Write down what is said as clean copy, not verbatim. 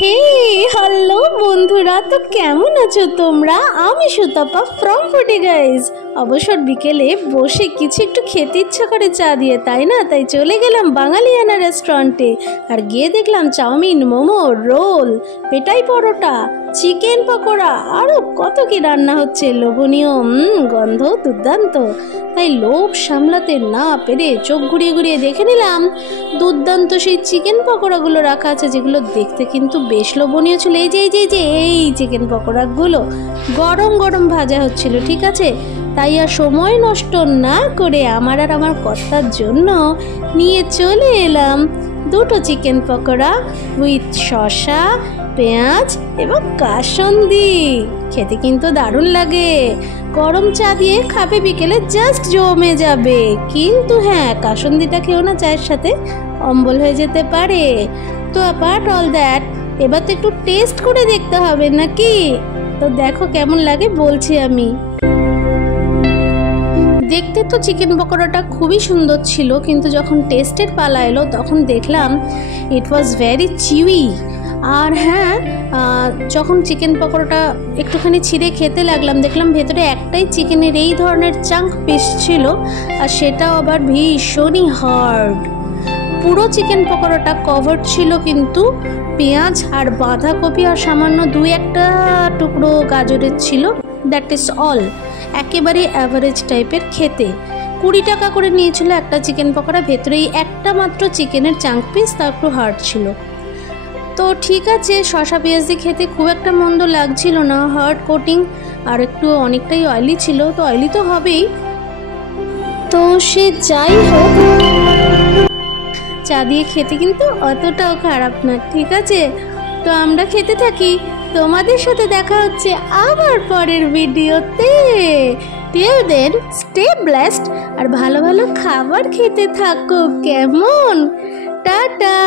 হে hello বন্ধুরা, তো কেমন আছো তোমরা? আমি সুতপা ফ্রম ফুডি গাইজ। অবসর বিকেলে বসে কিছু একটু খেতে ইচ্ছা করে চা দিয়ে, তাই না? তাই চলে গেলাম বাঙালিয়ানা রেস্টুরেন্টে। আর গিয়ে দেখলাম চাউমিন, মোমো, রোল, পেটাই পরোটা, চিকেন পকোড়া, আরও কত কি রান্না হচ্ছে। লোভনীয়, গন্ধ দুর্দান্ত। তাই লোভ সামলাতে না পেরে চোখ ঘুরিয়ে ঘুরিয়ে দেখে নিলাম দুর্দান্ত সেই চিকেন পকোড়াগুলো রাখা আছে, যেগুলো দেখতে কিন্তু বেশ লোভনীয় ছিল। এই চিকেন পকোড়াগুলো গরম গরম ভাজা হচ্ছিল, ঠিক আছে? তাই আর সময় নষ্ট না করে আমার আর আমার কর্তার জন্য নিয়ে চলে এলাম দুটো চিকেন পকোড়া উইথ শসা, পেঁয়াজ এবং কাসুন্দি। খেতে কিন্তু দারুণ লাগে। গরম চা দিয়ে খাবে বিকেলে, জাস্ট জমে যাবে। কিন্তু হ্যাঁ, কাসুন্দিটা খেও না, চায়ের সাথে অম্বল হয়ে যেতে পারে। তো অ্যাপার্ট অল দ্যাট, এবার তো একটু টেস্ট করে দেখতে হবে নাকি? তো দেখো কেমন লাগে বলছি আমি। দেখতে তো চিকেন পকোড়াটা খুবই সুন্দর ছিল, কিন্তু যখন টেস্টের পালা এলো তখন দেখলাম ইট ওয়াজ ভেরি চিউই। আর হ্যাঁ, যখন চিকেন পকোড়াটা একটুখানি ছিঁড়ে খেতে লাগলাম, দেখলাম ভেতরে একটাই চিকেনের এই ধরনের চাঙ্ক পিস ছিল, আর সেটাও আবার ভীষণই হার্ড। পুরো চিকেন পকোড়াটা কভার ছিল কিন্তু পেঁয়াজ আর বাঁধাকপি, আর সামান্য দুই একটা টুকরো গাজরের ছিল। That is all. একেবারে অ্যাভারেজ টাইপের খেতে। 20 টাকা করে নিয়েছিল একটা চিকেন পকোড়া। ভেতরেই একটা মাত্র চিকেনের চাঙ্ক পিস, তা একটু হার্ড ছিল। তো ঠিক আছে, শসা পেঁয়াজ দিয়ে খেতে খুব একটা মন্দ লাগছিল না। হার্ড কোটিং আর একটু অনেকটাই অয়েলি ছিল, তো অয়েলি তো হবেই। তো সে যাই হোক, চা দিয়ে খেতে কিন্তু অতটাও খারাপ না, ঠিক আছে? তো আমরা খেতে থাকি। তোমাদের সাথে দেখা হচ্ছে আবার পরের ভিডিওতে। টিল দেন স্টে ব্লেসড আর ভালো ভালো খাবার খেতে থাকো, কেমন? টাটা।